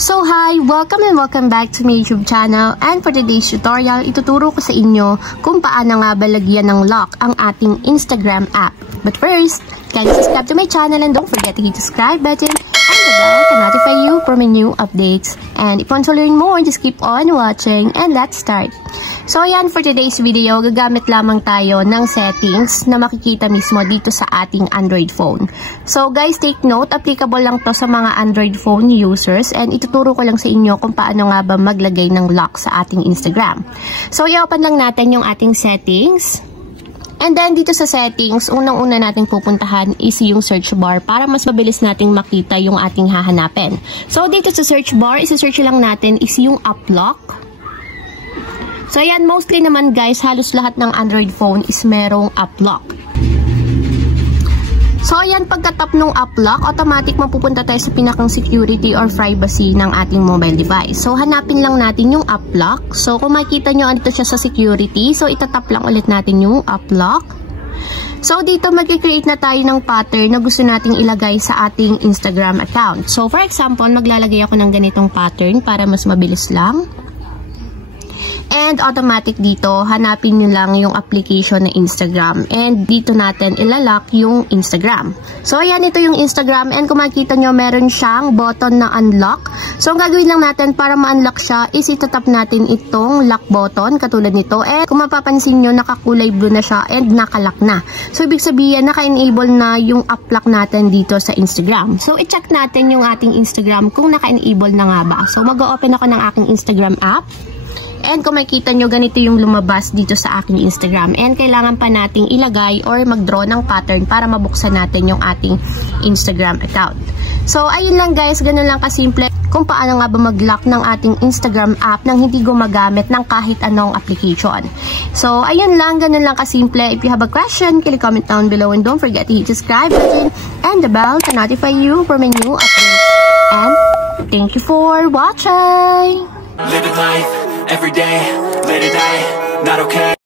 So hi! Welcome and welcome back to my YouTube channel, and for today's tutorial, ituturo ko sa inyo kung paano nga ba lagyan ng lock ang ating Instagram app. But first, kindly subscribe to my channel and don't forget to hit the subscribe button and the bell to notify you for my new updates. And if you want to learn more, just keep on watching and let's start. So ayan, for today's video, gagamit lamang tayo ng settings na makikita mismo dito sa ating Android phone. So guys, take note, applicable lang to sa mga Android phone users, and ituturo ko lang sa inyo kung paano nga ba maglagay ng lock sa ating Instagram. So i-open lang natin yung ating settings. And then dito sa settings, unang-una natin pupuntahan is yung search bar para mas mabilis nating makita yung ating hahanapin. So dito sa search bar, isi-search lang natin is yung app lock. So ayan, mostly naman guys, halos lahat ng Android phone is merong app lock. So ayan, pagka-tap ng app lock, automatic mapupunta tayo sa pinakang security or privacy ng ating mobile device. So hanapin lang natin yung app lock. So kung makikita nyo, andito siya sa security. So itatap lang ulit natin yung app lock. So dito mag-create na tayo ng pattern na gusto nating ilagay sa ating Instagram account. So for example, maglalagay ako ng ganitong pattern para mas mabilis lang. And automatic dito, hanapin nyo lang yung application na Instagram. And dito natin ilalock yung Instagram. So ayan, ito yung Instagram. And kung makikita nyo, meron siyang button na unlock. So ang gagawin lang natin para ma-unlock siya is itatap natin itong lock button, katulad nito. And kung mapapansin nyo, nakakulay blue na siya and nakalock na. So ibig sabihin, naka-enable na yung app lock natin dito sa Instagram. So i-check natin yung ating Instagram kung naka-enable na nga ba. So mag-open ako ng aking Instagram app. And kung makikita nyo, ganito yung lumabas dito sa aking Instagram. And kailangan pa nating ilagay or mag-draw ng pattern para mabuksan natin yung ating Instagram account. So, ayun lang guys, ganun lang kasimple kung paano nga ba mag-lock ng ating Instagram app nang hindi gumagamit ng kahit anong application. So, ayun lang, ganun lang kasimple. If you have a question, kindly comment down below and don't forget to hit the subscribe button and the bell to notify you for my new updates. And thank you for watching! Living life every day, late at night, not okay.